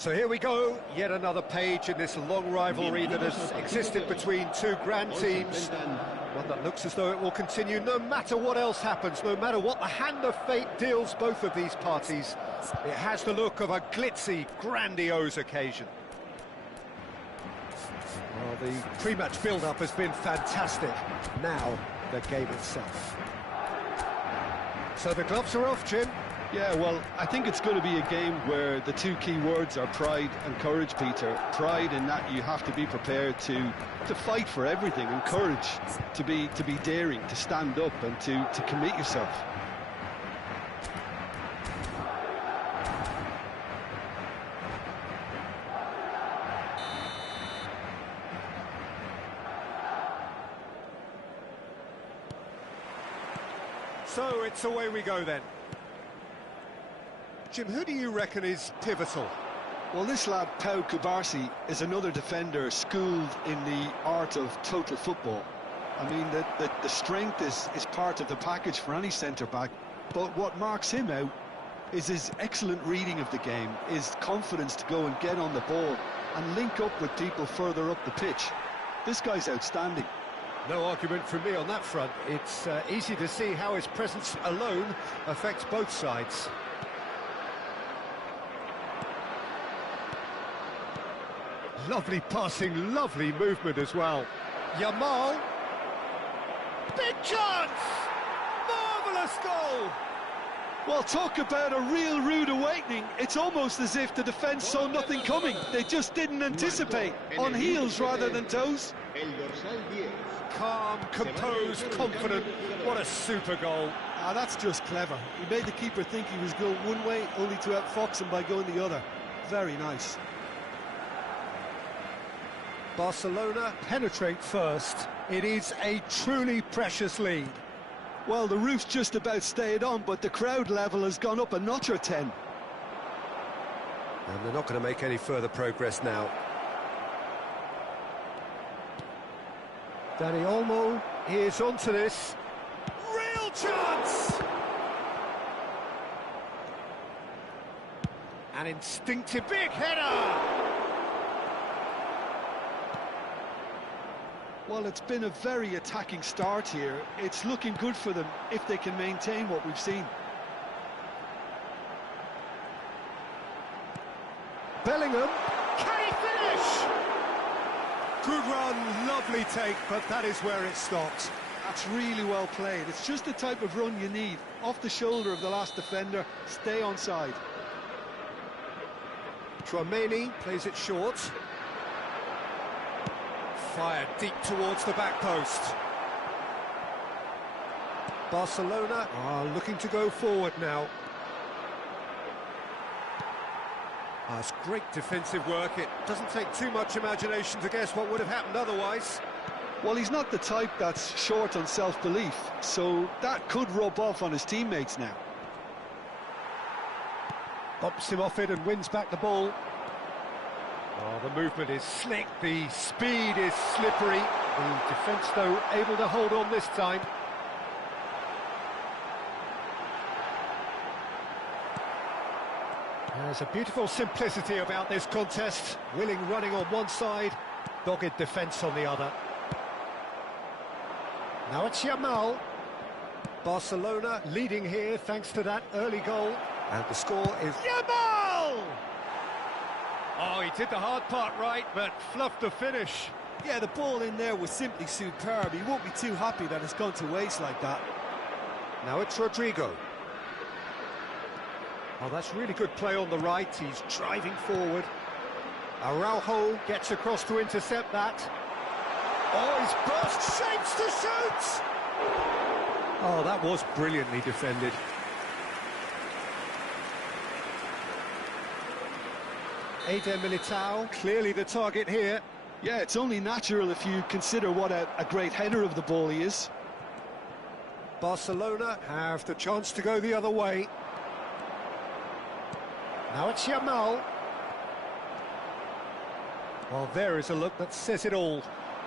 So here we go, yet another page in this long rivalry that has existed between two grand teams. One that looks as though it will continue no matter what else happens, no matter what the hand of fate deals both of these parties. It has the look of a glitzy, grandiose occasion. Well, the pre-match build-up has been fantastic. Now, the game itself. So the gloves are off, Jim. Yeah, well, I think it's going to be a game where the two key words are pride and courage, Peter. Pride in that you have to be prepared to fight for everything, and courage to be daring, to stand up and to commit yourself. So it's away we go then. Jim, who do you reckon is pivotal? Well, this lad, pes25, is another defender schooled in the art of total football. I mean, the strength is part of the package for any centre-back, but what marks him out is his excellent reading of the game, his confidence to go and get on the ball and link up with people further up the pitch. This guy's outstanding. No argument from me on that front. It's easy to see how his presence alone affects both sides. Lovely passing, lovely movement as well. Yamal. Big chance! Marvellous goal! Well, talk about a real rude awakening. It's almost as if the defence saw nothing coming. They just didn't anticipate. On heels rather than toes. Calm, composed, confident. What a super goal. Ah, that's just clever. He made the keeper think he was going one way, only to outfox him by going the other. Very nice. Barcelona penetrate first. It is a truly precious lead. Well, the roof's just about stayed on, but the crowd level has gone up a notch or 10. And they're not going to make any further progress now. Dani Olmo is onto this. Real chance! An instinctive big header! Well, it's been a very attacking start here. It's looking good for them if they can maintain what we've seen. Bellingham, can he finish? Good run, lovely take, but that is where it stops. That's really well played. It's just the type of run you need. Off the shoulder of the last defender, stay onside. Tchouaméni plays it short. Fired deep towards the back post. Barcelona are looking to go forward now. That's great defensive work. It doesn't take too much imagination to guess what would have happened otherwise. Well, he's not the type that's short on self-belief, so that could rub off on his teammates now. Bumps him off it and wins back the ball. Oh, the movement is slick, the speed is slippery. The defence, though, able to hold on this time. There's a beautiful simplicity about this contest. Willing running on one side, dogged defence on the other. Now it's Yamal. Barcelona leading here thanks to that early goal. And the score is Yamal! Oh, he did the hard part right, but fluffed the finish. Yeah, the ball in there was simply superb. He won't be too happy that it's gone to waste like that. Now it's Rodrigo. Oh, that's really good play on the right. He's driving forward. Araujo gets across to intercept that. Oh, he's burst shapes to shoot! Oh, that was brilliantly defended. Eder Militao, clearly the target here. Yeah, it's only natural if you consider what a great header of the ball he is. Barcelona have the chance to go the other way. Now it's Yamal. Well, there is a look that says it all.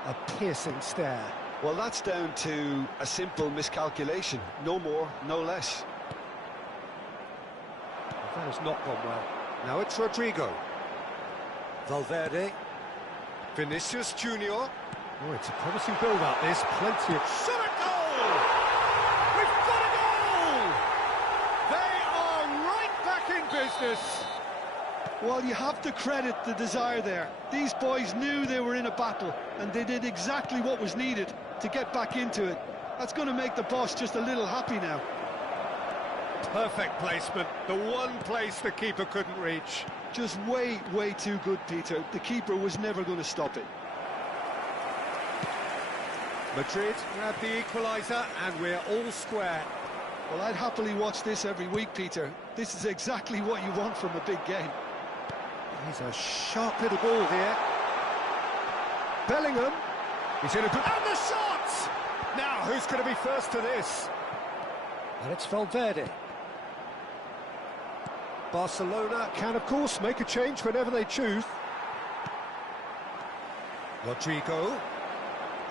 A piercing stare. Well, that's down to a simple miscalculation. No more, no less. That has not gone well. Now it's Rodrigo. Valverde. Vinicius Junior. Oh, it's a promising build-up, this. Plenty of... Shot at goal! We've got a goal! They are right back in business. Well, you have to credit the desire there. These boys knew they were in a battle, and they did exactly what was needed to get back into it. That's going to make the boss just a little happy now. Perfect placement, the one place the keeper couldn't reach. Just way too good, Peter. The keeper was never going to stop it. Madrid grab the equaliser, and we're all square. Well, I'd happily watch this every week, Peter. This is exactly what you want from a big game. He's a sharp little ball here. Bellingham. He's in a... And the shot! Now, who's going to be first to this? And it's Valverde. Barcelona can, of course, make a change whenever they choose. Rodrigo.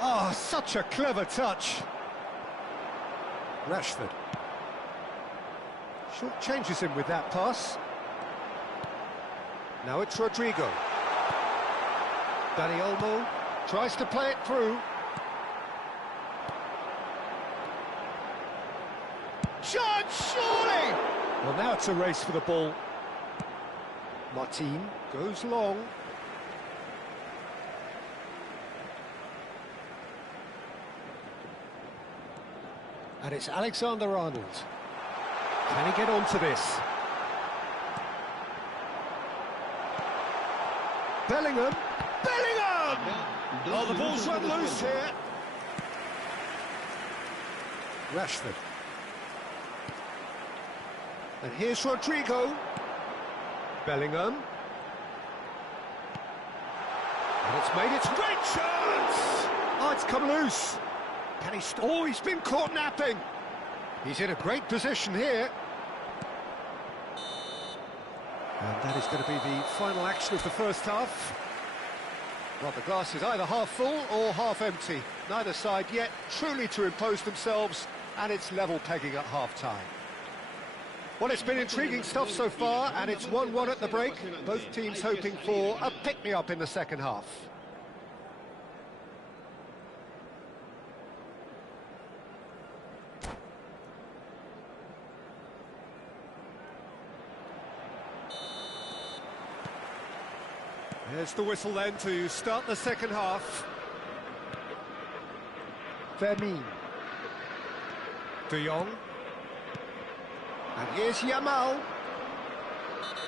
Oh, such a clever touch. Rashford. Short changes him with that pass. Now it's Rodrigo. Dani Olmo tries to play it through. Chance, surely! Well, now it's a race for the ball. Martin goes long. And it's Alexander-Arnold. Can he get onto this? Bellingham! Bellingham! Oh, the ball's run loose here. Rashford. And here's Rodrigo. Bellingham. And it's made its great chance! Oh, it's come loose. Can he oh, he's been caught napping. He's in a great position here. And that is going to be the final action of the first half. Well, the glass is either half full or half empty. Neither side yet truly to impose themselves, and it's level pegging at half-time. Well, it's been intriguing stuff so far, and it's 1-1 at the break. Both teams hoping for a pick-me-up in the second half. There's the whistle then to start the second half. Vermeer. De Jong. And here's Yamal.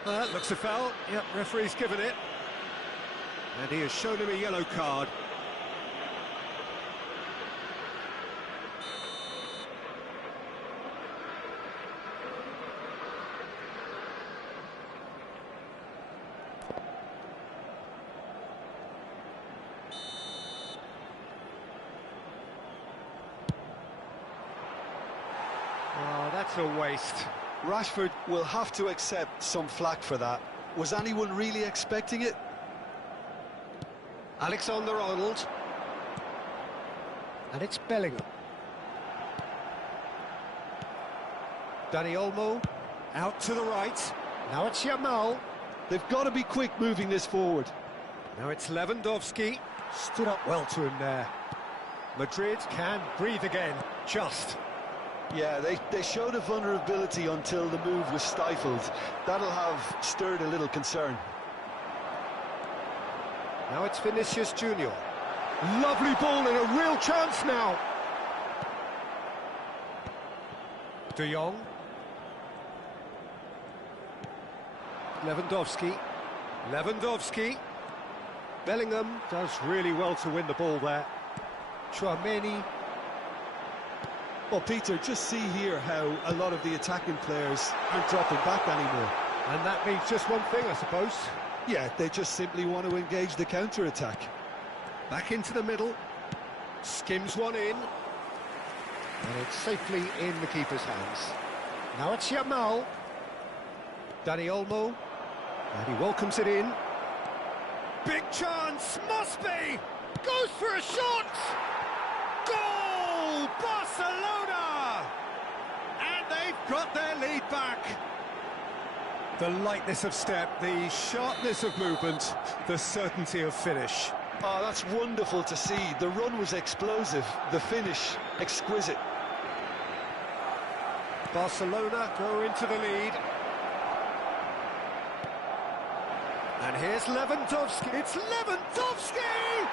That looks a foul. Yep, referee's given it. And he has shown him a yellow card. Oh, that's a waste. Rashford will have to accept some flack for that. Was anyone really expecting it? Alexander-Arnold. And it's Bellingham. Dani Olmo out to the right. Now it's Yamal. They've got to be quick moving this forward. Now it's Lewandowski. Stood up well to him there. Madrid can breathe again, just. Yeah, they showed a vulnerability until the move was stifled. That'll have stirred a little concern. Now it's Vinicius Junior. Lovely ball and a real chance now. De Jong. Lewandowski. Bellingham does really well to win the ball there. Tchouaméni. Well, Peter, just see here how a lot of the attacking players aren't dropping back anymore. And that means just one thing, I suppose. Yeah, they just simply want to engage the counter-attack. Back into the middle. Skims one in. And it's safely in the keeper's hands. Now it's Yamal. Dani Olmo. And he welcomes it in. Big chance, must be! Goes for a shot! Goal! Barcelona! And they've got their lead back. The lightness of step, the sharpness of movement, the certainty of finish. Oh, that's wonderful to see. The run was explosive, the finish exquisite. Barcelona go into the lead. And here's Lewandowski. It's Lewandowski!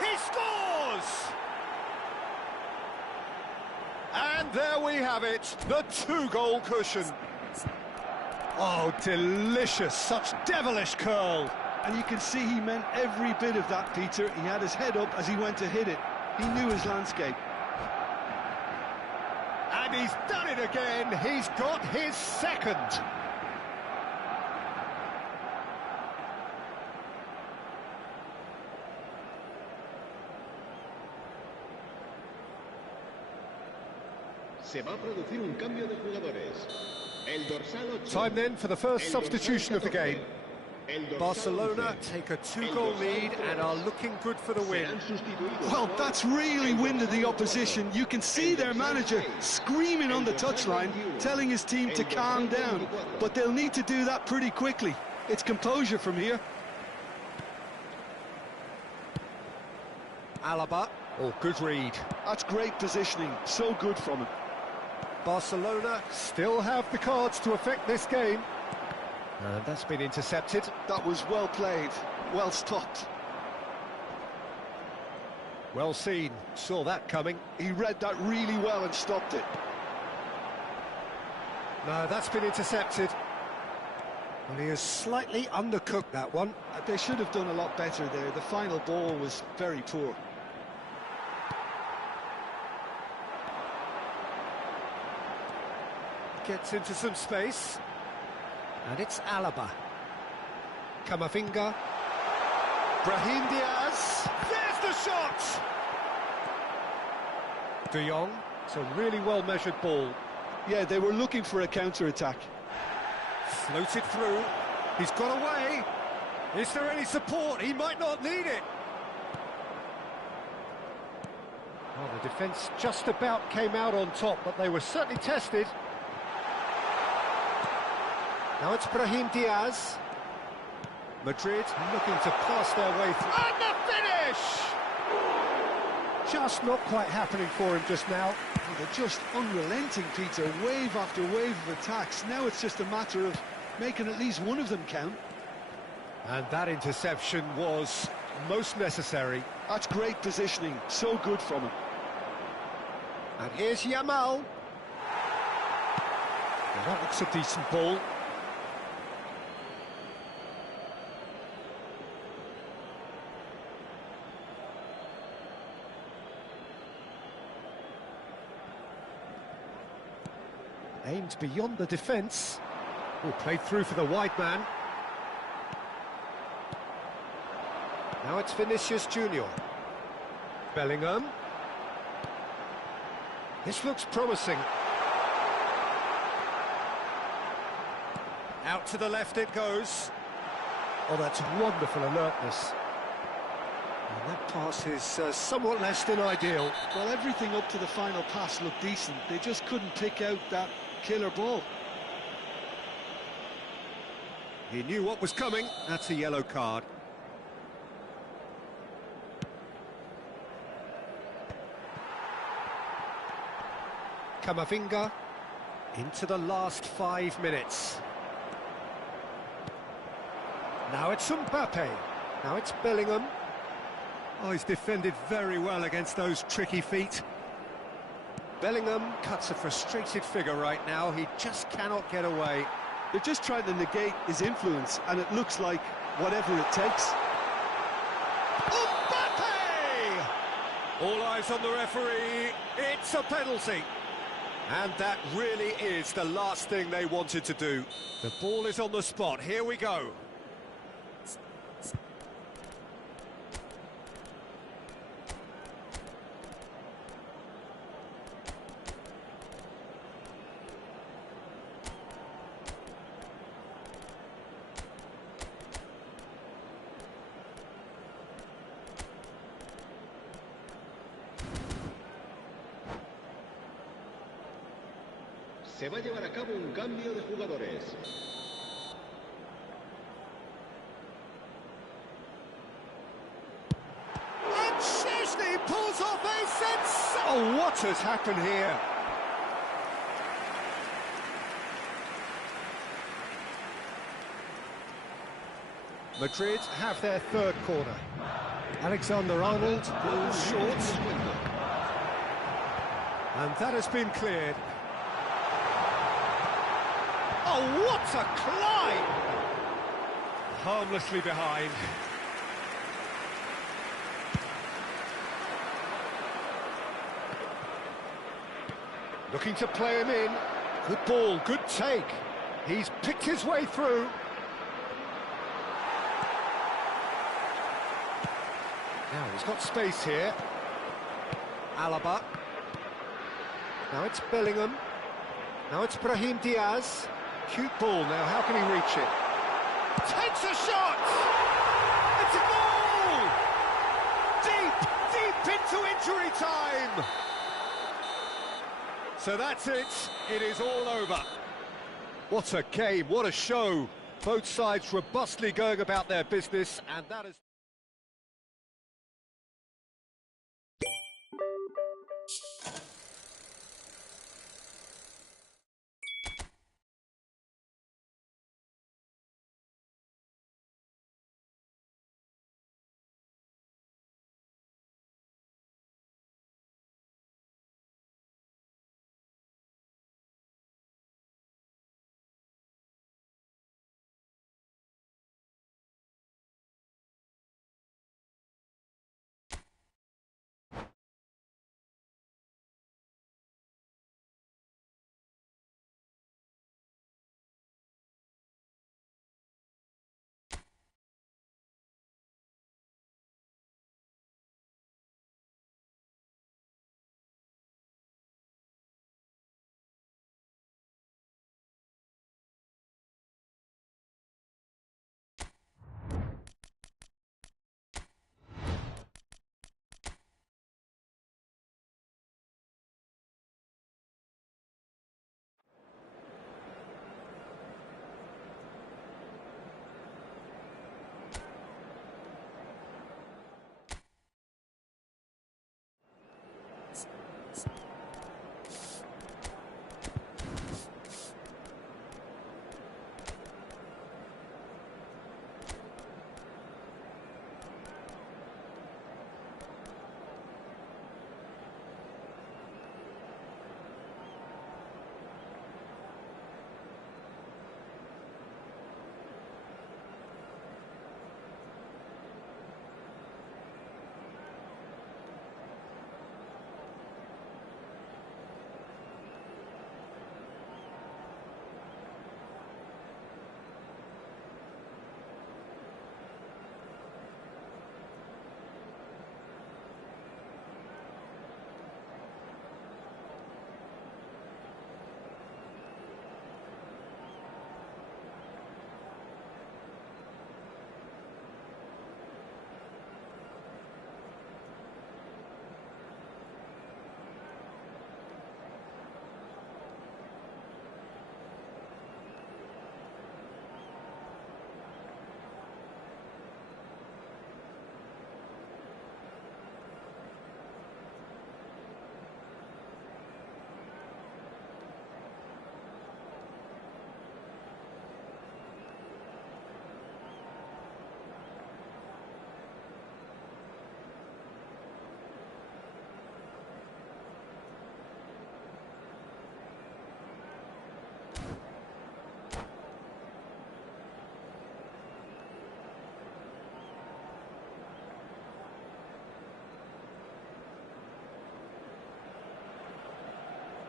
He scores! And there we have it, the two-goal cushion. Oh, delicious, such devilish curl. And you can see he meant every bit of that, Peter. He had his head up as he went to hit it. He knew his landscape. And he's done it again. He's got his second. Se va a producir un cambio de jugadores. El dorsal 8. Time then for the first substitution of the game. Barcelona take a two-goal lead and are looking good for the win. Well, that's really winded the opposition. You can see their manager screaming on the touchline, telling his team to calm down. But they'll need to do that pretty quickly. It's composure from here. Alaba. Oh, good read. That's great positioning. So good from him. Barcelona still have the cards to affect this game. And that's been intercepted. That was well played, well stopped. Well seen, saw that coming. He read that really well and stopped it. No, that's been intercepted. Well, he has slightly undercooked that one. They should have done a lot better there. The final ball was very poor. Gets into some space. And it's Alaba. Camavinga. Brahim Diaz. There's the shot! De Jong. It's a really well-measured ball. Yeah, they were looking for a counter-attack. Floated through. He's got away. Is there any support? He might not need it. Well, the defence just about came out on top, but they were certainly tested. Now it's Brahim Diaz. Madrid looking to pass their way through. And the finish! Just not quite happening for him just now. Well, they're just unrelenting, Peter. Wave after wave of attacks. Now it's just a matter of making at least one of them count. And that interception was most necessary. That's great positioning. So good from him. And here's Yamal. Well, that looks a decent ball. Aimed beyond the defence. Oh, played through for the wide man. Now it's Vinicius Junior. Bellingham. This looks promising. Out to the left it goes. Oh, that's wonderful alertness. And that pass is somewhat less than ideal. Well, everything up to the final pass looked decent. They just couldn't pick out that killer ball. He knew what was coming. That's a yellow card. Camavinga into the last 5 minutes. Now it's Mbappe. Now it's Bellingham. Oh, he's defended very well against those tricky feet. Bellingham cuts a frustrated figure right now. He just cannot get away. They're just trying to negate his influence, and it looks like whatever it takes. Mbappe! All eyes on the referee. It's a penalty. And that really is the last thing they wanted to do. The ball is on the spot. Here we go. Se va a llevar a cabo un cambio de jugadores. What has happened here? Madrid have their third corner. Alexander-Arnold pulls short. And that has been cleared. Oh, what a climb! Harmlessly behind. Looking to play him in. Good ball, good take. He's picked his way through. Now he's got space here. Alaba. Now it's Bellingham. Now it's Brahim Diaz. Cute ball now, how can he reach it? Takes a shot! It's a goal! Deep into injury time! So that's it, it is all over. What a game, what a show. Both sides robustly going about their business, and that is...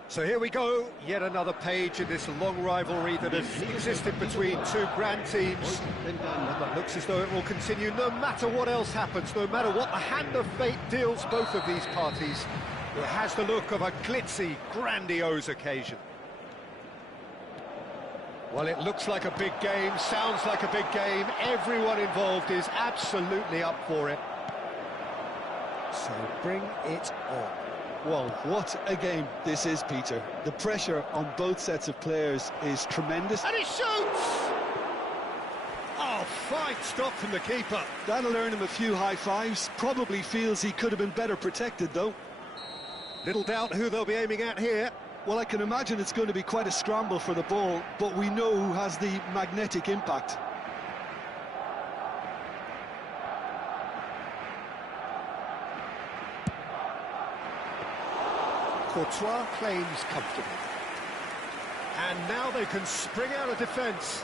So here we go, yet another page in this long rivalry that has existed between two grand teams. And that looks as though it will continue no matter what else happens, no matter what the hand of fate deals both of these parties. It has the look of a glitzy, grandiose occasion. Well, it looks like a big game, sounds like a big game. Everyone involved is absolutely up for it. So bring it on. Well, what a game this is, Peter. The pressure on both sets of players is tremendous. And he shoots! Oh, fine stop from the keeper. That'll earn him a few high fives. Probably feels he could have been better protected, though. Little doubt who they'll be aiming at here. Well, I can imagine it's going to be quite a scramble for the ball, but we know who has the magnetic impact. Courtois claims comfortable. And now they can spring out of defence.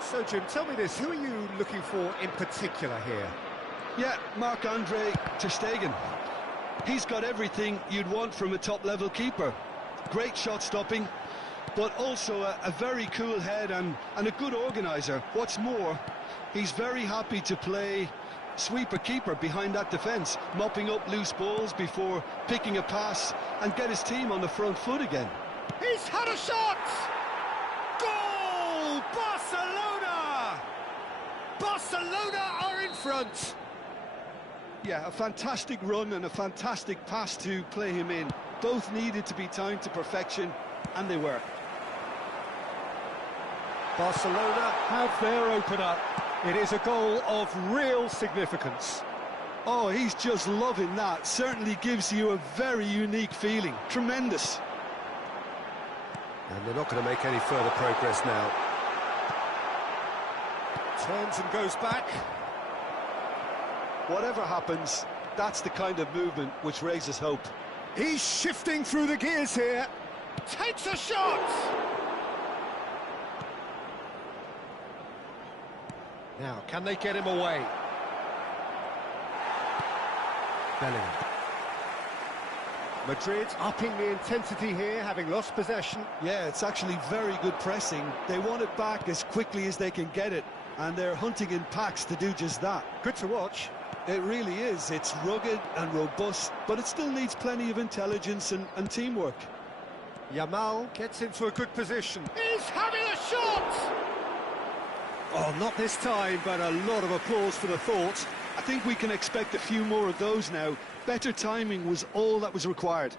So, Jim, tell me this, who are you looking for in particular here? Yeah, Marc-Andre ter Stegen. He's got everything you'd want from a top-level keeper. Great shot-stopping, but also a very cool head and a good organiser. What's more, he's very happy to play sweeper-keeper behind that defence, mopping up loose balls before picking a pass and get his team on the front foot again. He's had a shot! Goal! Barcelona! Barcelona are in front! Yeah, a fantastic run and a fantastic pass to play him in. Both needed to be timed to perfection, and they were. Barcelona have their opener. It is a goal of real significance. Oh, he's just loving that. Certainly gives you a very unique feeling. Tremendous. And they're not going to make any further progress now. Turns and goes back. Whatever happens, that's the kind of movement which raises hope. He's shifting through the gears here. Takes a shot! Now, can they get him away? Bellingham. Madrid upping the intensity here, having lost possession. Yeah, it's actually very good pressing. They want it back as quickly as they can get it, and they're hunting in packs to do just that. Good to watch. It really is. It's rugged and robust, but it still needs plenty of intelligence and teamwork. Yamal gets into a good position. He's having a shot! Oh, not this time, but a lot of applause for the thought. I think we can expect a few more of those now. Better timing was all that was required.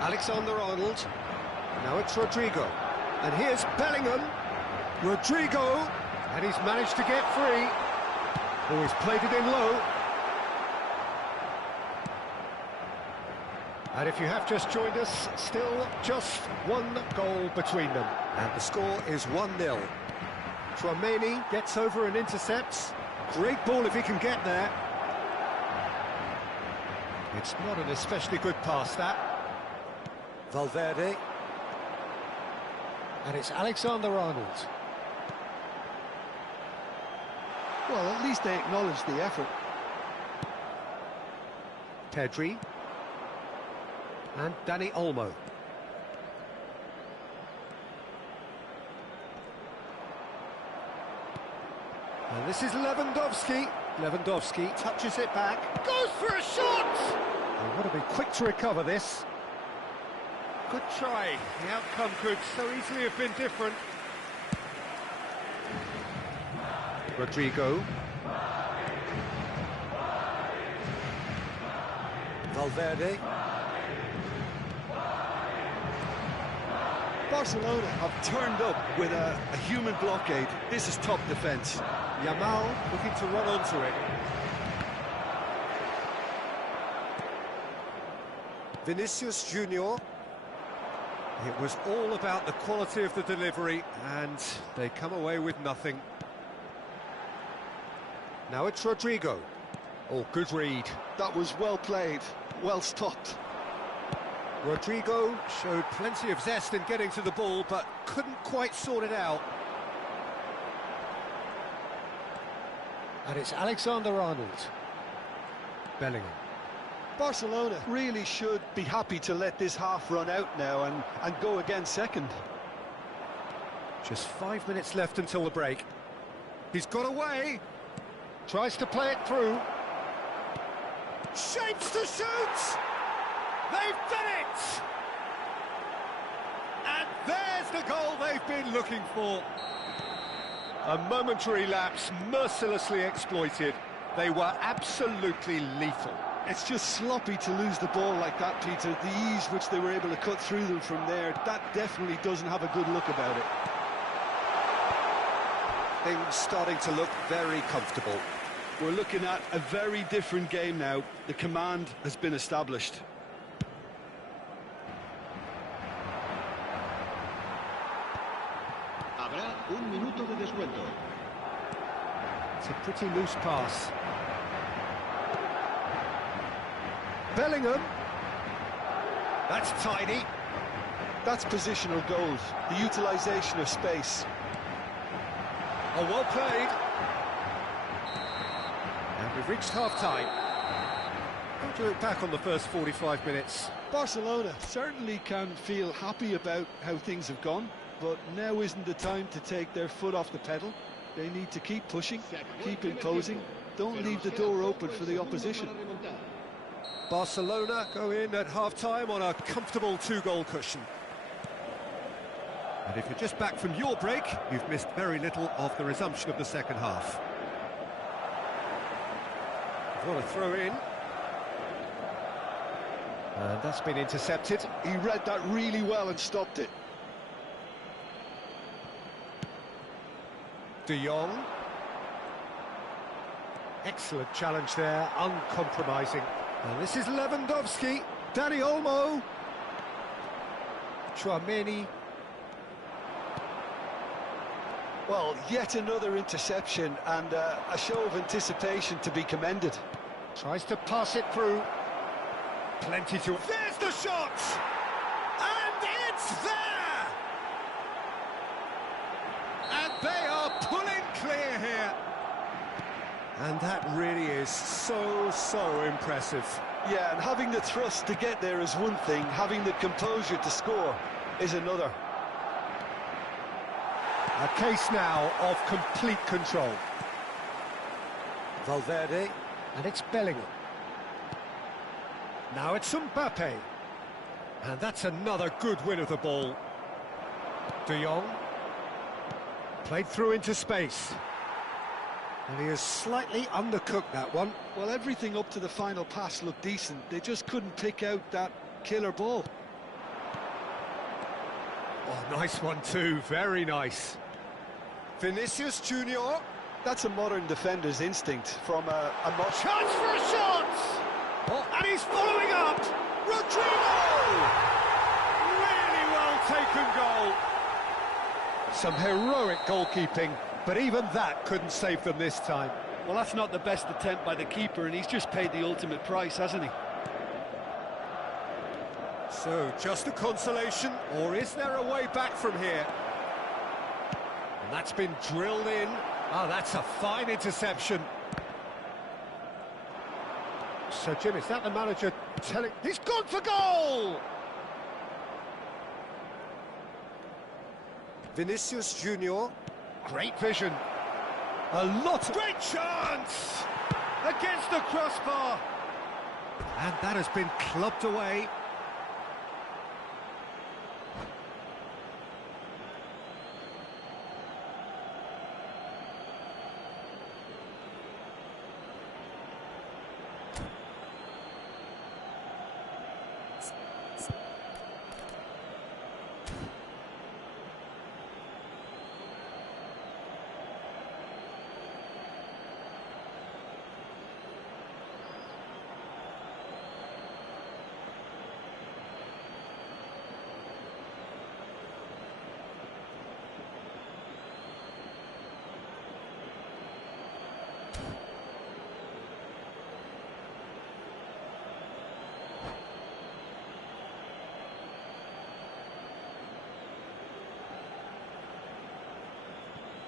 Alexander-Arnold. Now it's Rodrigo. And here's Bellingham. Rodrigo. And he's managed to get free. Oh, he's played it in low. And if you have just joined us, still just one goal between them. And the score is 1-0. Tchouameni gets over and intercepts. Great ball if he can get there. It's not an especially good pass, that. Valverde. And it's Alexander-Arnold. Well, at least they acknowledge the effort. Pedri. And Dani Olmo. And this is Lewandowski. Lewandowski touches it back. Goes for a shot! They want to be quick to recover this. Good try. The outcome could so easily have been different. Rodrigo. Valverde. Barcelona have turned up with a human blockade. This is top defence. Yamal looking to run onto it. Vinicius Junior. It was all about the quality of the delivery, and they come away with nothing. Now it's Rodrigo. Oh, good read. That was well played, well stopped. Rodrigo showed plenty of zest in getting to the ball, but couldn't quite sort it out. And it's Alexander-Arnold. Bellingham. Barcelona really should be happy to let this half run out now and go again second. Just 5 minutes left until the break. He's got away. Tries to play it through. Shapes to shoot! They've done it! And there's the goal they've been looking for. A momentary lapse, mercilessly exploited. They were absolutely lethal. It's just sloppy to lose the ball like that, Peter. The ease which they were able to cut through them from there, that definitely doesn't have a good look about it. Things starting to look very comfortable. We're looking at a very different game now. The command has been established. Habrá un minuto de descuento. It's a pretty loose pass. Bellingham. That's tidy. That's positional goals, the utilisation of space. Oh, well played. And we've reached half-time. How do you look back on the first 45 minutes? Barcelona certainly can feel happy about how things have gone, but now isn't the time to take their foot off the pedal. They need to keep pushing, keep imposing, don't leave the door open for the opposition. Barcelona go in at half-time on a comfortable two-goal cushion. And if you're just back from your break, you've missed very little of the resumption of the second half. What a throw in. And that's been intercepted. He read that really well and stopped it. De Jong. Excellent challenge there, uncompromising. And this is Lewandowski, Dani Olmo. Tchouaméni. Well, yet another interception and a show of anticipation to be commended. Tries to pass it through. Plenty to... There's the shot! And it's there! And they are pulling clear here. And that really is so impressive. Yeah, and having the thrust to get there is one thing, having the composure to score is another. A case now of complete control. Valverde, and it's Bellingham. Now it's Mbappe. And that's another good win of the ball. De Jong. Played through into space. And he has slightly undercooked that one. Well, everything up to the final pass looked decent. They just couldn't pick out that killer ball. Oh, nice one too, very nice. Vinicius Junior. That's a modern defender's instinct from a Chance for a shot! Oh, and he's following up! Rodrigo! Really well taken goal. Some heroic goalkeeping, but even that couldn't save them this time. Well, that's not the best attempt by the keeper, and he's just paid the ultimate price, hasn't he? So, just a consolation, or is there a way back from here? And that's been drilled in. Oh, that's a fine interception. So, Jim, is that the manager telling... He's gone for goal! Vinicius Junior. Great vision. A lot of... Great chance! Against the crossbar. And that has been clubbed away.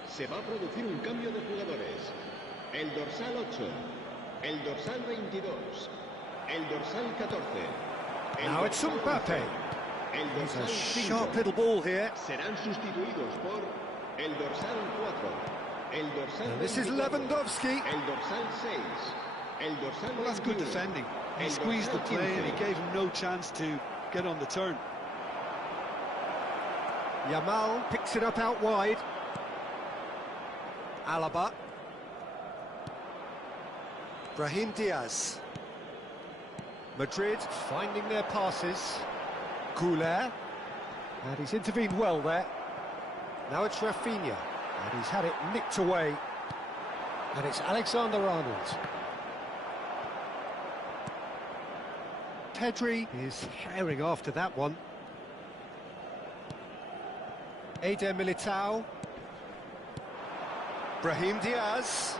Se va a producir un cambio de jugadores. El dorsal 8, el dorsal 22, el dorsal 14. Now it's Mbappe. El It's dorsal a 5 sharp little ball here. serán sustituidos por el dorsal 4, el dorsal And this is 24, Lewandowski. el dorsal 6, el dorsal Well, that's good 21, defending. He el squeezed the dorsal play and he 15. gave him no chance to get on the turn. Yamal picks it up out wide. Alaba. Brahim Diaz. Madrid finding their passes. Goulet. And he's intervened well there. Now it's Rafinha. And he's had it nicked away. And it's Alexander-Arnold. Pedri is herring after that one. Eder Militao. Brahim Diaz.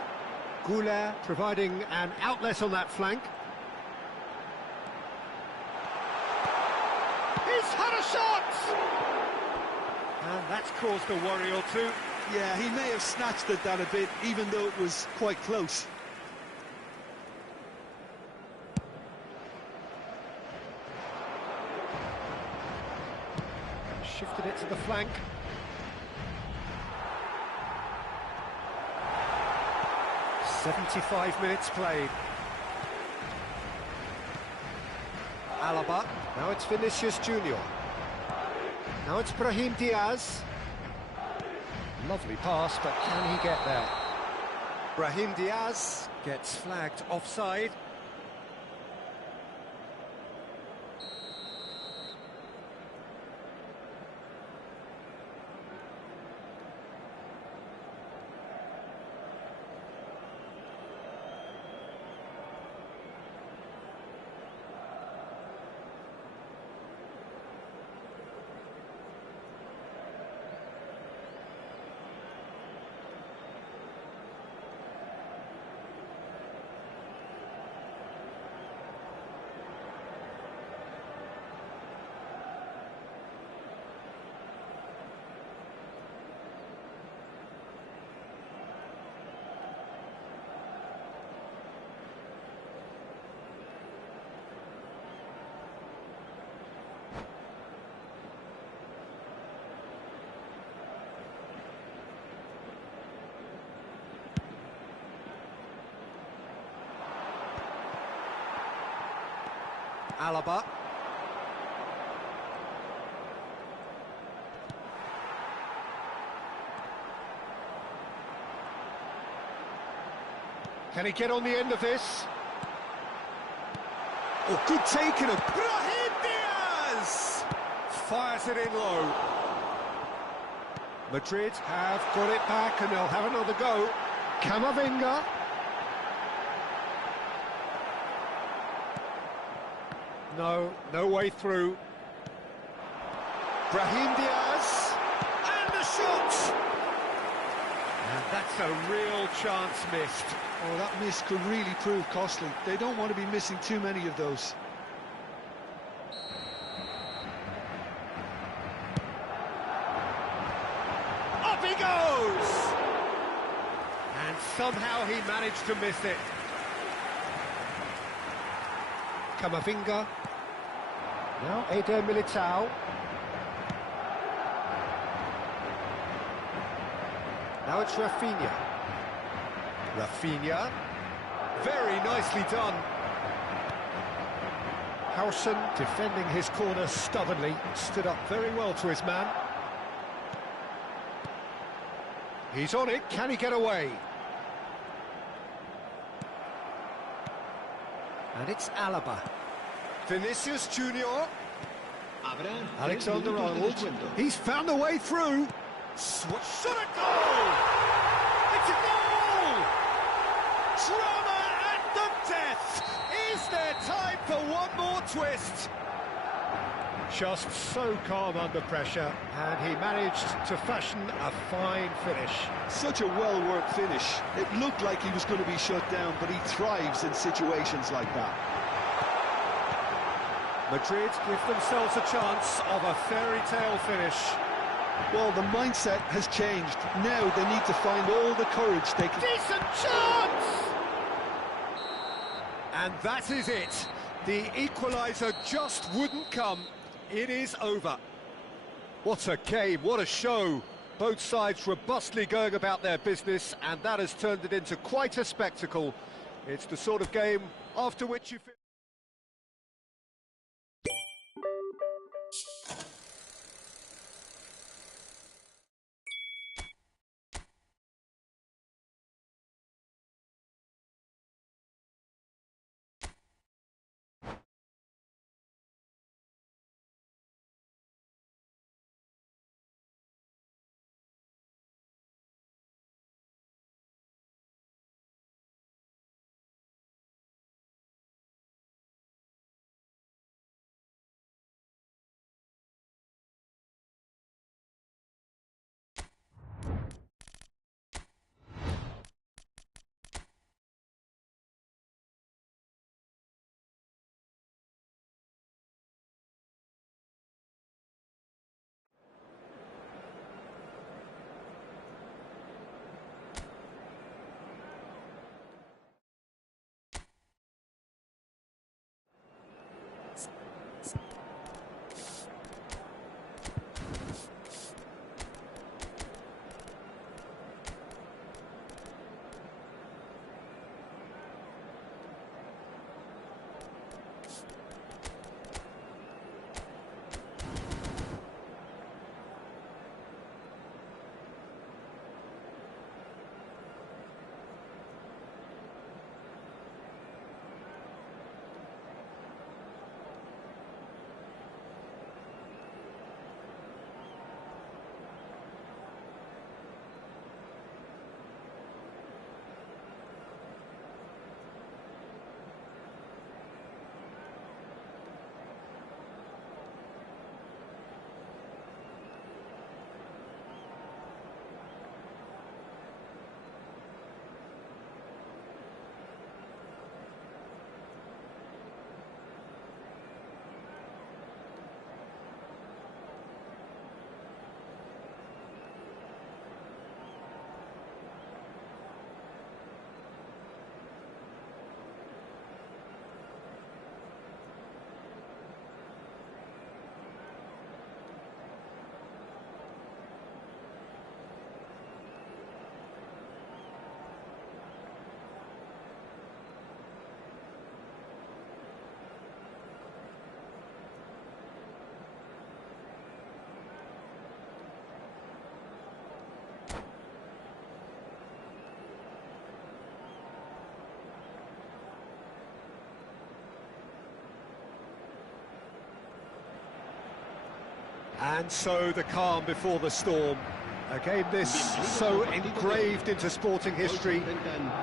Goulet providing an outlet on that flank. He's had a shot! And that's caused a worry or two. Yeah, he may have snatched at that a bit, even though it was quite close. Shifted it to the flank. "75 minutes played. Alaba. Now it's Vinicius Junior. Now it's Brahim Diaz. Lovely pass, but can he get there? Brahim Diaz gets flagged offside. Alaba. Can he get on the end of this? Oh, good taking of Brahim Diaz! Fires it in low. Madrid have got it back and they'll have another go. Camavinga. No way through. Brahim Diaz, and a shot! And that's a real chance missed. Oh, that miss could really prove costly. They don't want to be missing too many of those. Up he goes! And somehow he managed to miss it. Camavinga. Now Eder Militao. Now it's Rafinha. Rafinha. Very nicely done. Howson defending his corner stubbornly. Stood up very well to his man. He's on it. Can he get away? And it's Alaba. Vinicius Junior. Alexander-Arnold. He's found a way through. Shot a goal! It's a goal! Drama at the death! Is there time for one more twist? Just so calm under pressure, and he managed to fashion a fine finish. Such a well-worked finish. It looked like he was going to be shut down, but he thrives in situations like that. Madrid give themselves a chance of a fairy tale finish. Well, the mindset has changed. Now they need to find all the courage they can... Decent chance! And that is it. The equaliser just wouldn't come. It is over. What a game, what a show. Both sides robustly going about their business, and that has turned it into quite a spectacle. It's the sort of game after which you feel... And so the calm before the storm. Again, this so engraved into sporting history.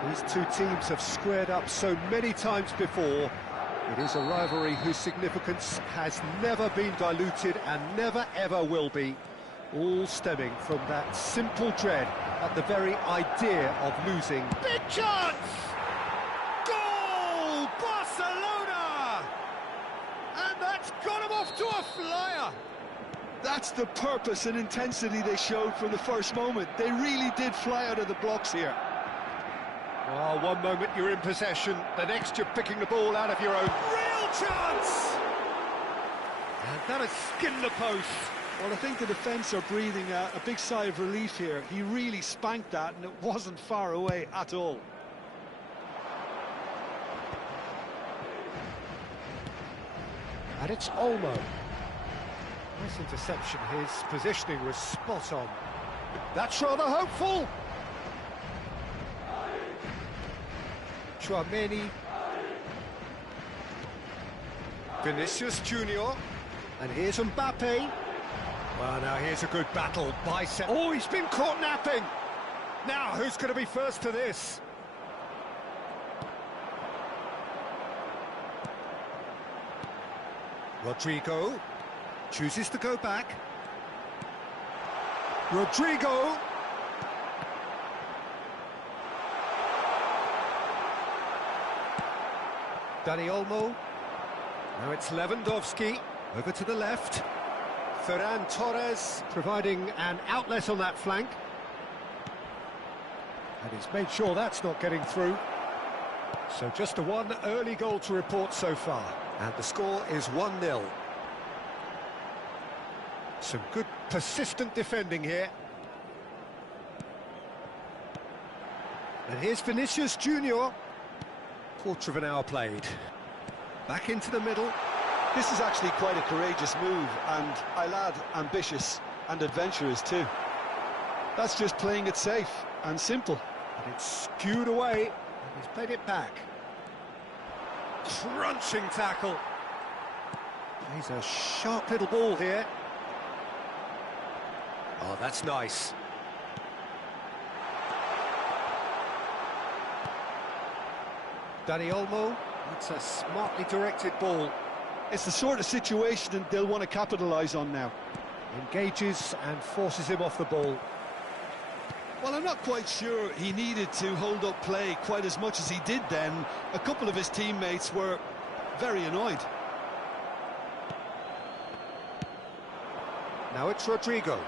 These two teams have squared up so many times before. It is a rivalry whose significance has never been diluted and never ever will be. All stemming from that simple dread at the very idea of losing. Big chance! Goal! Barcelona! And that's got him off to a flyer! That's the purpose and intensity they showed from the first moment. They really did fly out of the blocks here. Well, one moment you're in possession, the next you're picking the ball out of your own. Real chance! And that has skinned the post. Well, I think the defence are breathing a big sigh of relief here. He really spanked that, and it wasn't far away at all. And it's Olmo. Nice interception, his positioning was spot on. That's rather hopeful. Chouameni. Vinicius Junior. And here's Mbappe. Well, now here's a good battle. Bicep. Oh, he's been caught napping. Now, who's going to be first to this? Rodrigo. Chooses to go back. Rodrigo. Dani Olmo. Now it's Lewandowski. Over to the left. Ferran Torres providing an outlet on that flank. And he's made sure that's not getting through. So just a one early goal to report so far. And the score is 1-0. Some good persistent defending here. And here's Vinicius Junior. Quarter of an hour played. Back into the middle. This is actually quite a courageous move, and I'll add ambitious and adventurous too. That's just playing it safe and simple. And it's skewed away. And he's played it back. Crunching tackle. He's a sharp little ball here. Oh, that's nice. Dani Olmo, that's a smartly directed ball. It's the sort of situation they'll want to capitalise on now. Engages and forces him off the ball. Well, I'm not quite sure he needed to hold up play quite as much as he did then. A couple of his teammates were very annoyed. Now it's Rodrigo.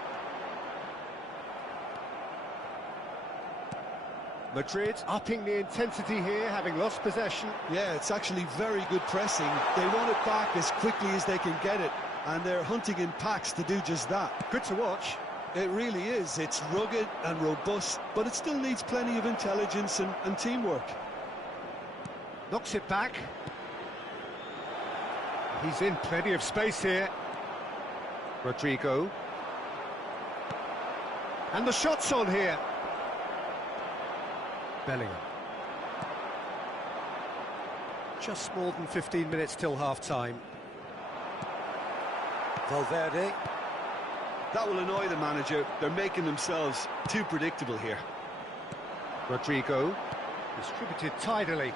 Madrid upping the intensity here, having lost possession. Yeah, it's actually very good pressing. They want it back as quickly as they can get it, and they're hunting in packs to do just that. Good to watch. It really is. It's rugged and robust, but it still needs plenty of intelligence and teamwork. Knocks it back. He's in plenty of space here. Rodrigo. And the shot's on here. Bellingham. Just more than 15 minutes till half-time. Valverde. That will annoy the manager. They're making themselves too predictable here. Rodrigo. Distributed tidily.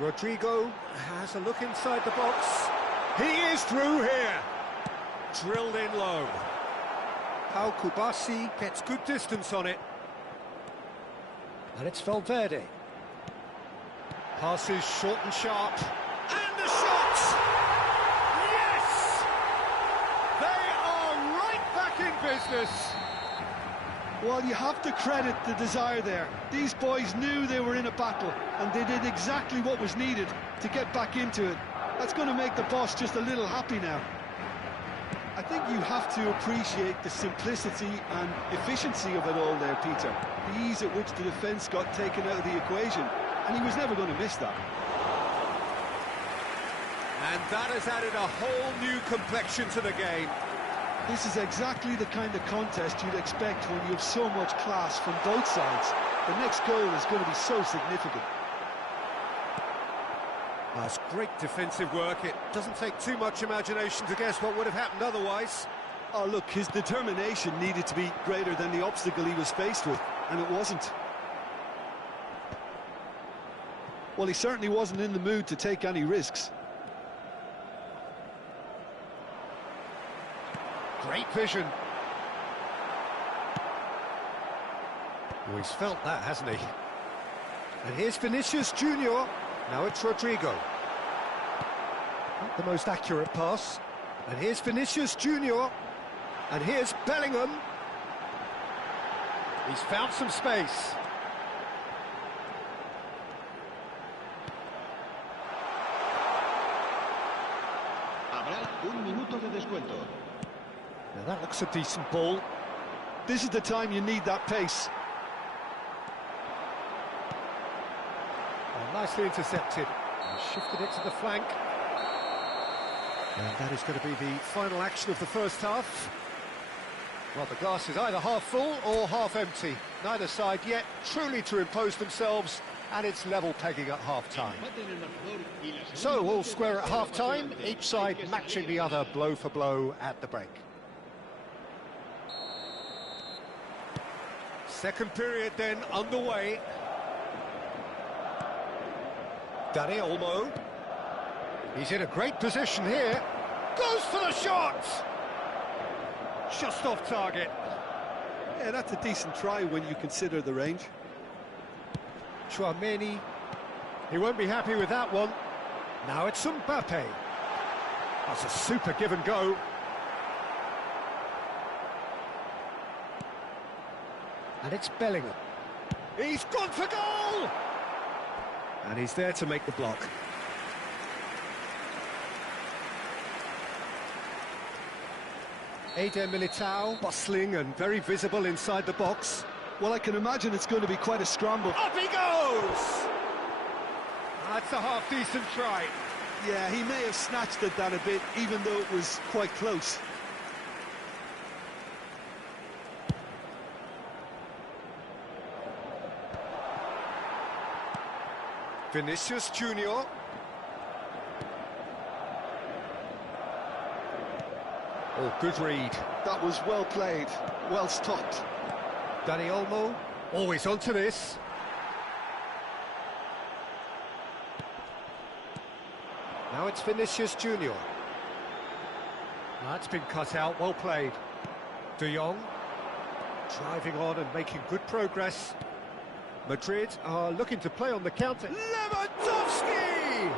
Rodrigo has a look inside the box. He is through here. Drilled in low. Kubasi gets good distance on it. And it's Valverde. Passes short and sharp. And the shot! Yes! They are right back in business. Well, you have to credit the desire there. These boys knew they were in a battle, and they did exactly what was needed to get back into it. That's going to make the boss just a little happy now. I think you have to appreciate the simplicity and efficiency of it all there, Peter. The ease at which the defence got taken out of the equation, and he was never going to miss that. And that has added a whole new complexion to the game. This is exactly the kind of contest you'd expect when you have so much class from both sides. The next goal is going to be so significant. That's great defensive work. It doesn't take too much imagination to guess what would have happened otherwise. Oh, look, his determination needed to be greater than the obstacle he was faced with, and it wasn't. Well, he certainly wasn't in the mood to take any risks. Great vision. Oh, he's felt that, hasn't he? And here's Vinicius Junior. Now it's Rodrigo. Not the most accurate pass. And here's Vinicius Junior. And here's Bellingham. He's found some space. Habrá un minuto de descuento. Now that looks a decent ball. This is the time you need that pace. Oh, nicely intercepted. And shifted it to the flank. And that is going to be the final action of the first half. Well, the glass is either half full or half empty. Neither side yet truly to impose themselves, and it's level pegging at half-time. So, all square at half-time, each side matching the other blow for blow at the break. Second period then underway. Dani Olmo. He's in a great position here. Goes for the shot! Just off target. Yeah, that's a decent try when you consider the range. Chouameni. He won't be happy with that one. Now it's Mbappe. That's a super give and go. And it's Bellingham. He's gone for goal! And he's there to make the block. Eder Militao, bustling and very visible inside the box. Well, I can imagine it's going to be quite a scramble. Up he goes! That's a half-decent try. Yeah, he may have snatched at that a bit, even though it was quite close. Vinicius Junior. Oh, good read. That was well played, well stopped. Dani Olmo, always onto this. Now it's Vinicius Junior. That's been cut out, well played. De Jong, driving on and making good progress. Madrid are looking to play on the counter. Lewandowski!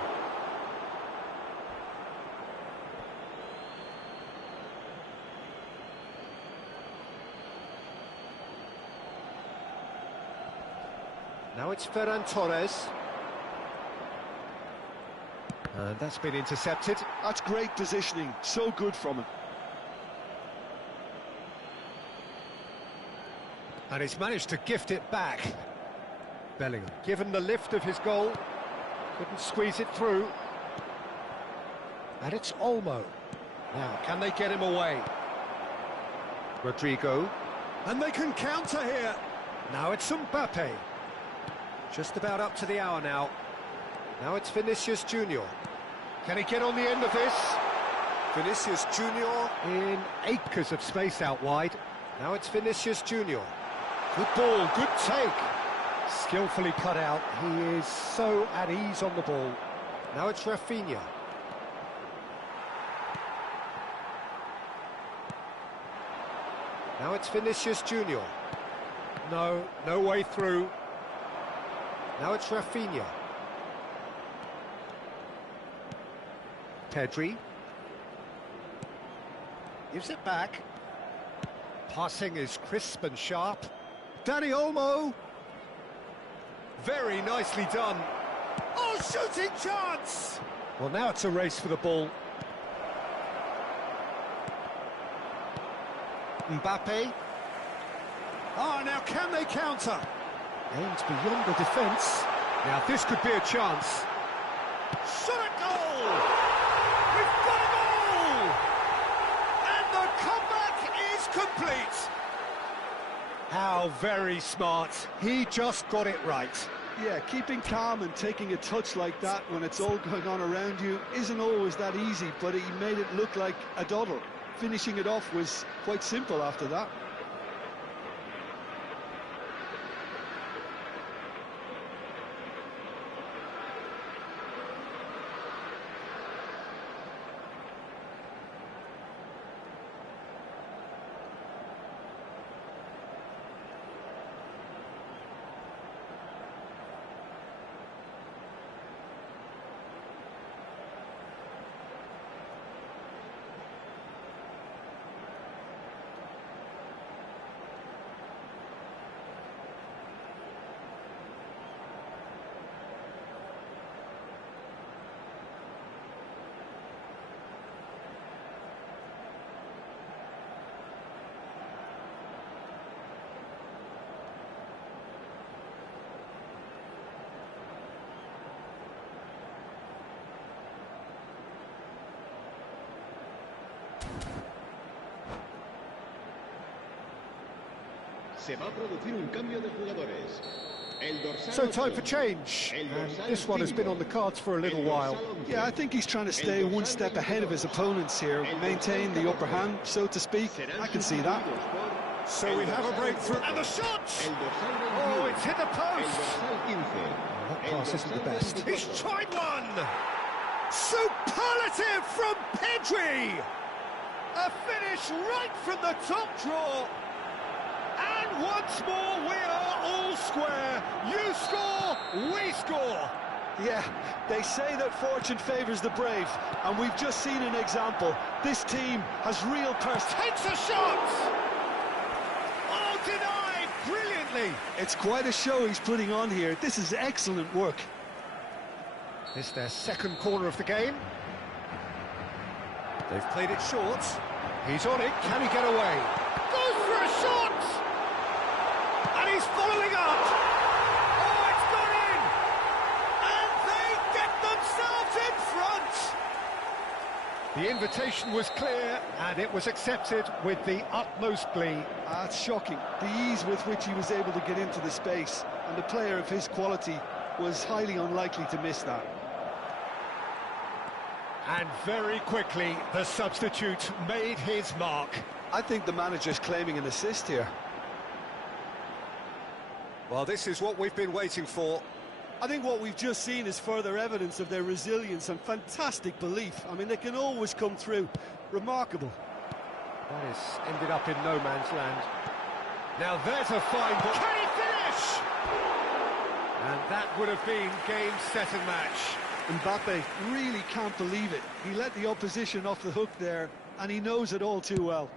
Now it's Ferran Torres. And that's been intercepted. That's great positioning, so good from him. And he's managed to gift it back. Bellingham, given the lift of his goal, couldn't squeeze it through. And it's Olmo. Now, can they get him away? Rodrigo. And they can counter here. Now it's Mbappe. Just about up to the hour now. Now it's Vinicius Junior. Can he get on the end of this? Vinicius Junior in acres of space out wide. Now it's Vinicius Junior. Good ball, good take. Skillfully cut out. He is so at ease on the ball. Now it's Rafinha. Now it's Vinicius Junior. No way through. Now it's Rafinha. Pedri. Gives it back. Passing is crisp and sharp. Dani Olmo. Very nicely done. Oh, shooting chance! Well, now it's a race for the ball. Mbappe. Oh, now can they counter? Aims beyond the defence. Now this could be a chance. Shot a goal! We've got a goal! And the comeback is complete. How very smart. He just got it right. Yeah, keeping calm and taking a touch like that when it's all going on around you isn't always that easy, but he made it look like a doddle. Finishing it off was quite simple after that. Se va a producir un cambio de jugadores. So time for change, and this one has been on the cards for a little while. Yeah, I think he's trying to stay one step ahead of his opponents here, maintain the upper hand, so to speak. I can see that. So we have a breakthrough, and the shot! Oh, it's hit the post! That pass isn't the best. He's tried one! Superlative from Pedri! A finish right from the top draw. And once more, we are all square. You score, we score. Yeah, they say that fortune favours the brave, and we've just seen an example. This team has real Takes a shot! Oh, denied brilliantly. It's quite a show he's putting on here. This is excellent work. This is their second corner of the game. They've played it short. He's on it. Can he get away? Goes for a shot! And he's following up. Oh, it's gone in! And they get themselves in front! The invitation was clear, and it was accepted with the utmost glee. That's shocking. The ease with which he was able to get into the space, and a player of his quality was highly unlikely to miss that. And very quickly, the substitute made his mark. I think the manager's claiming an assist here. Well, this is what we've been waiting for. I think what we've just seen is further evidence of their resilience and fantastic belief. I mean, they can always come through. Remarkable. That has ended up in no man's land. Now there's a fine ball. Can he finish? And that would have been game, set and match. Mbappe really can't believe it. He let the opposition off the hook there, and he knows it all too well.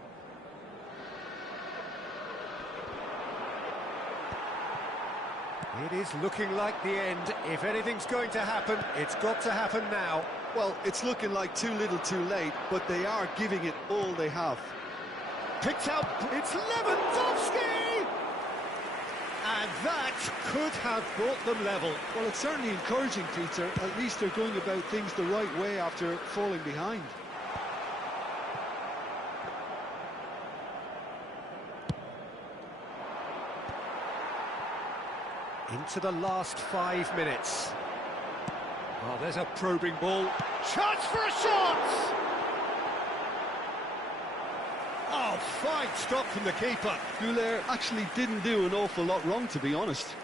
It is looking like the end. If anything's going to happen, it's got to happen now. Well, it's looking like too little too late, but they are giving it all they have. Picked out, it's Lewandowski! And that could have brought them level. Well, it's certainly encouraging, Peter. At least they're going about things the right way after falling behind. Into the last 5 minutes. Oh, there's a probing ball. Chance for a shot! Oh, fine stop from the keeper. Goulet actually didn't do an awful lot wrong, to be honest.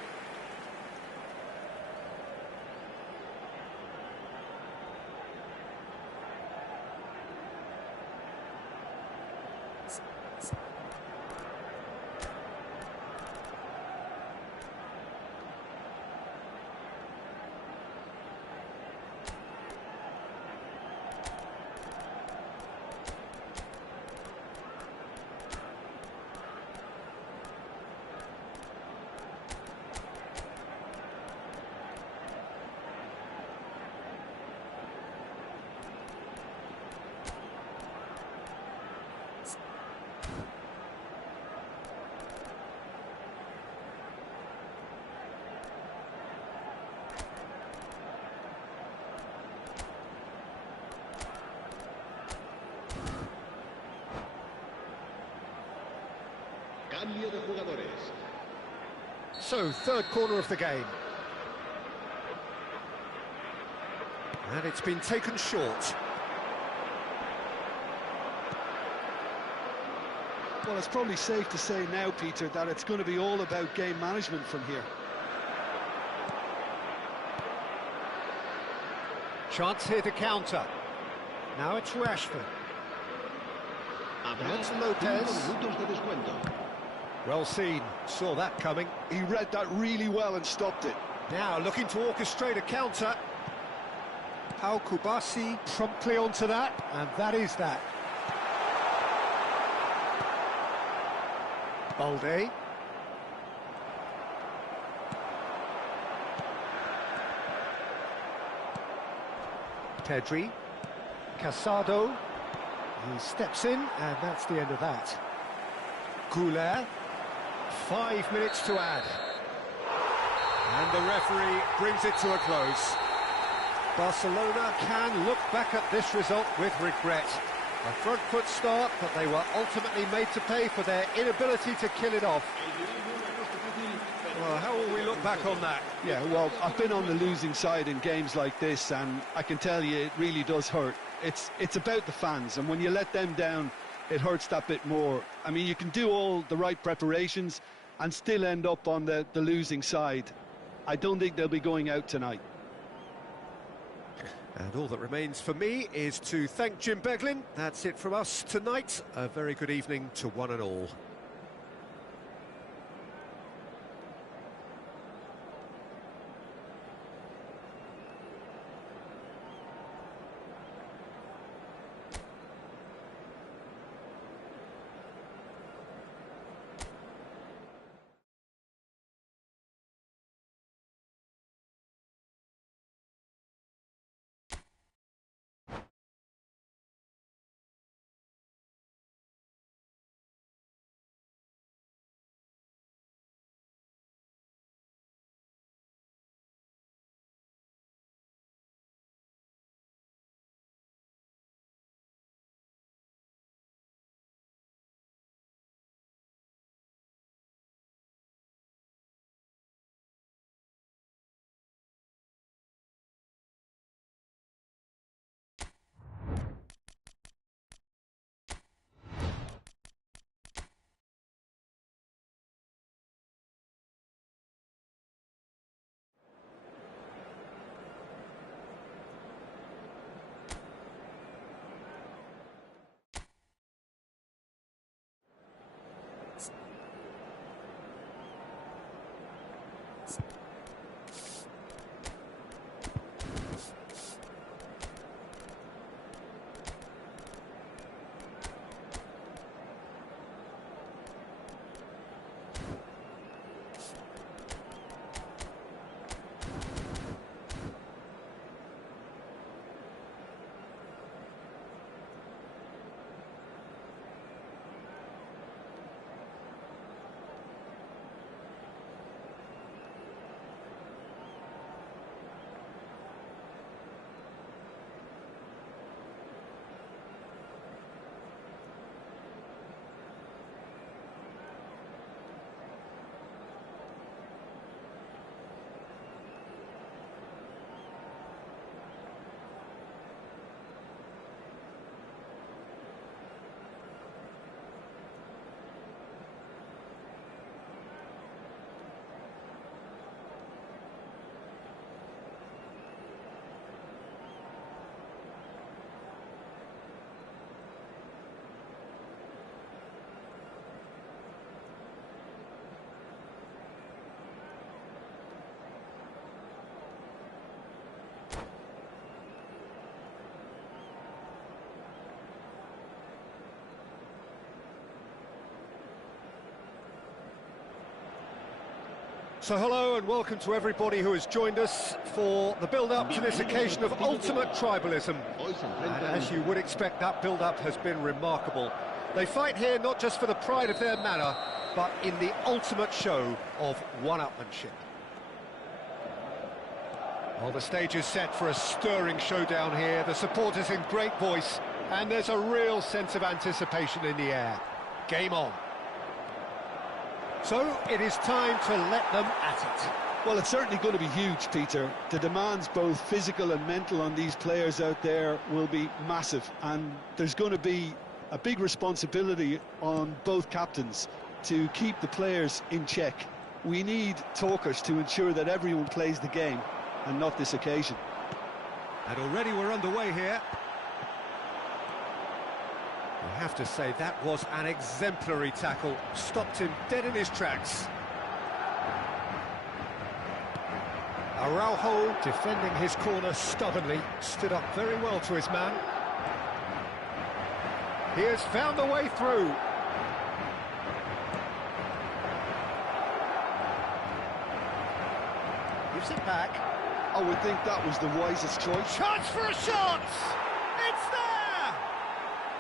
Cambio de jugadores. So, third corner of the game. And it's been taken short. Well, it's probably safe to say now, Peter, that it's going to be all about game management from here. Chance here to counter. Now it's Rashford. That's Lopez. Minutos de descuento. Well seen, saw that coming. He read that really well and stopped it. Now looking to orchestrate a counter. Pau Kubasi promptly onto that, and that is that. Balde. Pedri. Casado. He steps in, and that's the end of that. Goulet. 5 minutes to add. And the referee brings it to a close. Barcelona can look back at this result with regret. A front foot start, but they were ultimately made to pay for their inability to kill it off. Well, how will we look back on that? Yeah, well, I've been on the losing side in games like this, and I can tell you it really does hurt. It's about the fans, and when you let them down, it hurts that bit more. I mean, you can do all the right preparations and still end up on the losing side. I don't think they'll be going out tonight. And all that remains for me is to thank Jim Beglin. That's it from us tonight. A very good evening to one and all. So hello and welcome to everybody who has joined us for the build-up to this occasion of ultimate tribalism. And as you would expect, that build-up has been remarkable. They fight here not just for the pride of their manor, but in the ultimate show of one-upmanship. Well, the stage is set for a stirring showdown here. The supporters in great voice, and there's a real sense of anticipation in the air. Game on. So it is time to let them at it. Well, it's certainly going to be huge, Peter. The demands, both physical and mental, on these players out there will be massive, and there's going to be a big responsibility on both captains to keep the players in check. We need talkers to ensure that everyone plays the game, and not this occasion. And already we're underway here. I have to say, that was an exemplary tackle. Stopped him dead in his tracks. Araujo, defending his corner stubbornly, stood up very well to his man. He has found the way through. Gives it back. I would think that was the wisest choice. Chance for a shot! It's there!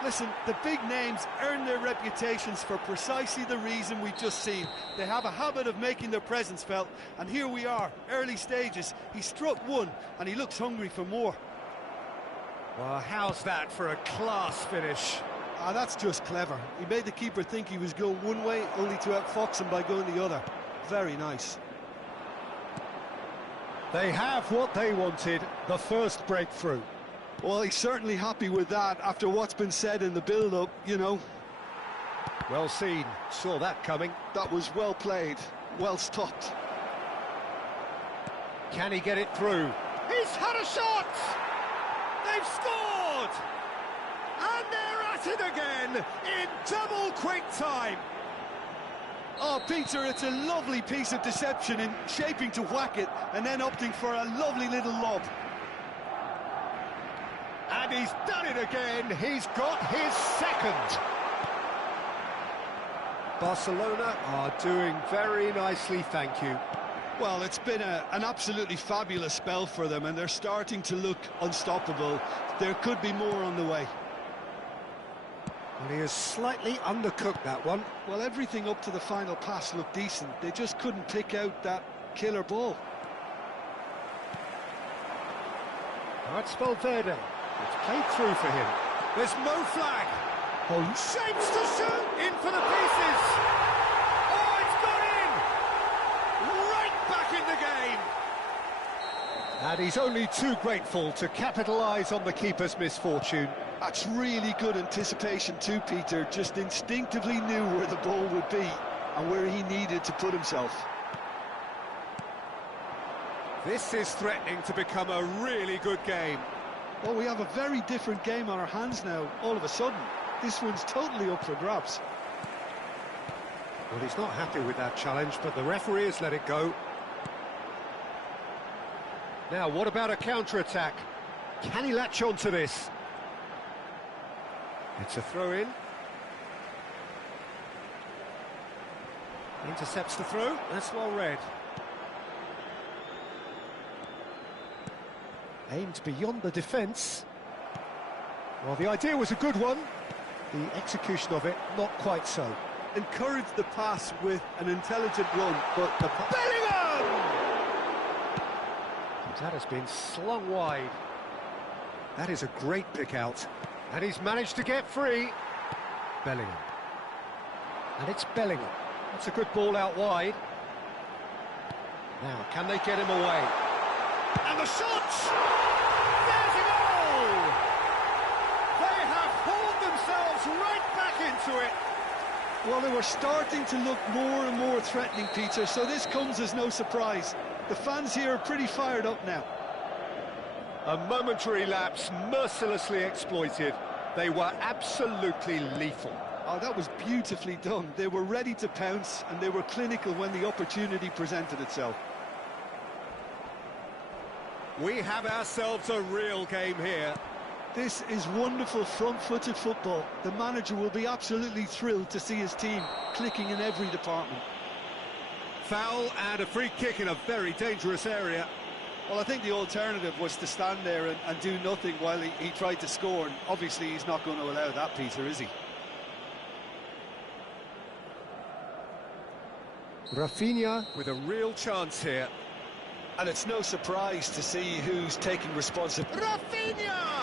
Listen, the big names earn their reputations for precisely the reason we've just seen. They have a habit of making their presence felt, and here we are, early stages. He struck one, and he looks hungry for more. Well, how's that for a class finish? Ah, that's just clever. He made the keeper think he was going one way, only to outfox him by going the other. Very nice. They have what they wanted, the first breakthrough. Well, he's certainly happy with that after what's been said in the build-up, you know. Well seen, saw that coming. That was well played, well stopped. Can he get it through? He's had a shot! They've scored! And they're at it again in double quick time. Oh, Peter, it's a lovely piece of deception in shaping to whack it and then opting for a lovely little lob. And he's done it again. He's got his second. Barcelona are doing very nicely, thank you. Well, it's been an absolutely fabulous spell for them, and they're starting to look unstoppable. There could be more on the way. Well, he has slightly undercooked that one. Well, everything up to the final pass looked decent. They just couldn't pick out that killer ball. That's Valverde. It's played through for him. There's no flag. Oh, shapes to shoot. In for the pieces. Oh, it's gone in. Right back in the game. And he's only too grateful to capitalise on the keeper's misfortune. That's really good anticipation too, Peter. Just instinctively knew where the ball would be and where he needed to put himself. This is threatening to become a really good game. Well, we have a very different game on our hands now, all of a sudden. This one's totally up for grabs. Well, he's not happy with that challenge, but the referee has let it go. Now, what about a counter-attack? Can he latch on to this? It's a throw-in. Intercepts the throw. That's well read. Aimed beyond the defence. Well, the idea was a good one. The execution of it, not quite so. Encouraged the pass with an intelligent run, but the... Bellingham! That has been slung wide. That is a great pick out. And he's managed to get free. Bellingham. And it's Bellingham. That's a good ball out wide. Now, can they get him away? And the shot! There's a goal! They have hauled themselves right back into it. Well, they were starting to look more and more threatening, Peter, so this comes as no surprise. The fans here are pretty fired up now. A momentary lapse, mercilessly exploited. They were absolutely lethal. Oh, that was beautifully done. They were ready to pounce, and they were clinical when the opportunity presented itself. We have ourselves a real game here. This is wonderful front-footed football. The manager will be absolutely thrilled to see his team clicking in every department. Foul and a free kick in a very dangerous area. Well, I think the alternative was to stand there and do nothing while he tried to score, and obviously he's not going to allow that, Peter, is he? Rafinha with a real chance here. And it's no surprise to see who's taking responsibility. Rafinha!